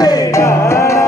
செய்தார்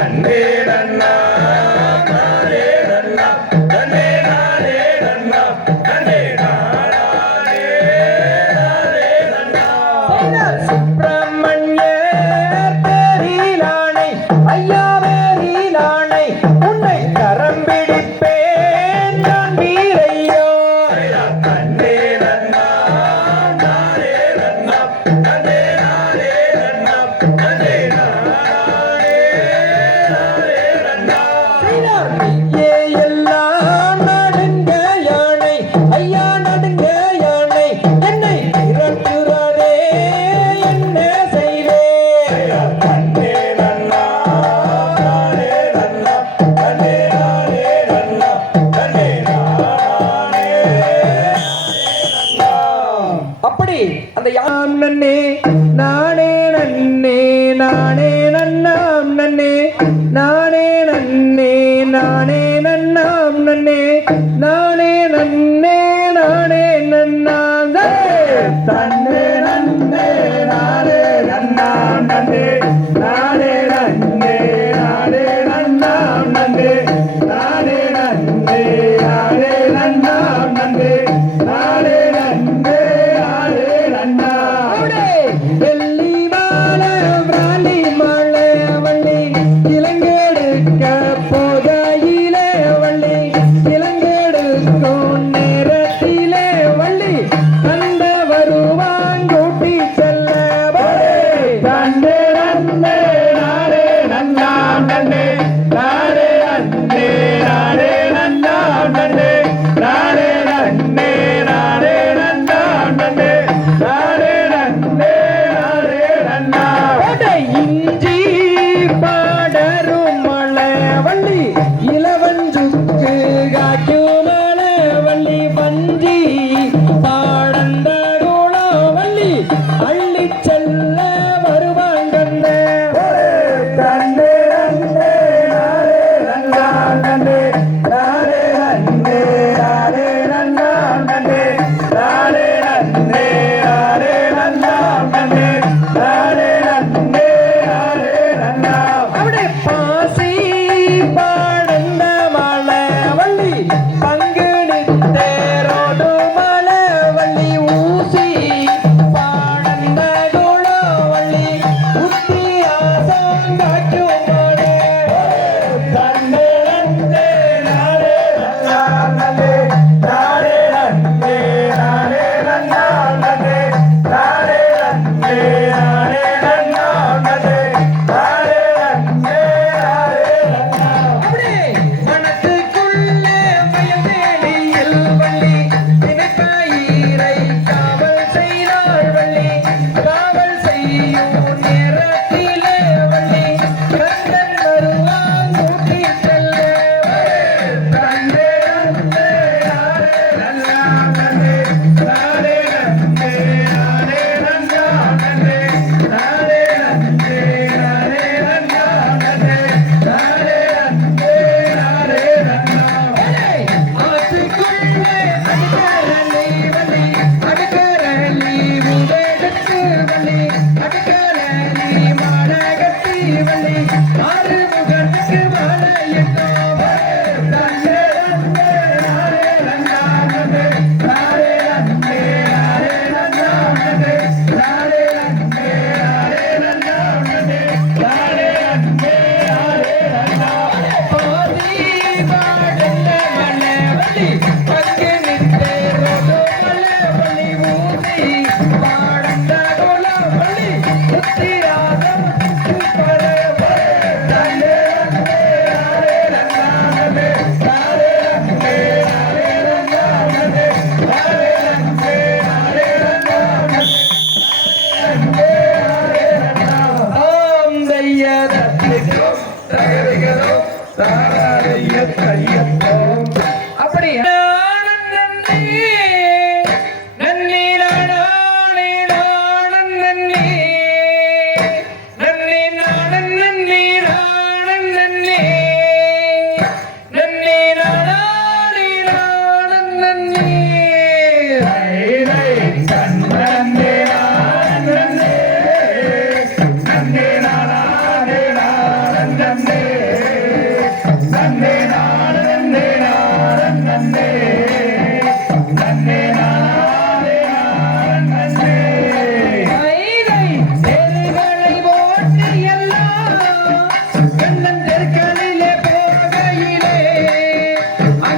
செய்தார் tan Thank you.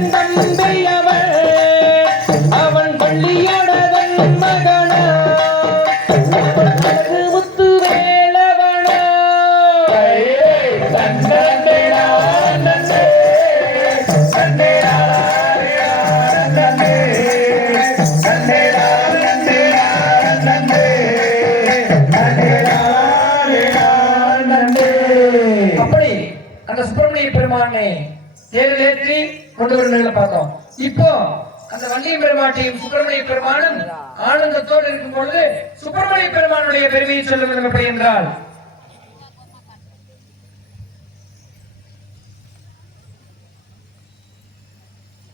கண்டன் பெரியவன் அவன் பள்ளியடதன் மகனா. அப்படி அந்த சுப்பிரமணிய பெருமானை தேர்தலேற்றி கொண்டு வருகிறத பார்த்தோம். இப்போ அந்த வண்டிய பெருமாட்டையும் சுப்பிரமணிய பெருமானும் ஆனந்தத்தோடு இருக்கும் பொழுது சுப்பிரமணிய பெருமானுடைய பெருமையை சொல்லுங்கள் என்றால்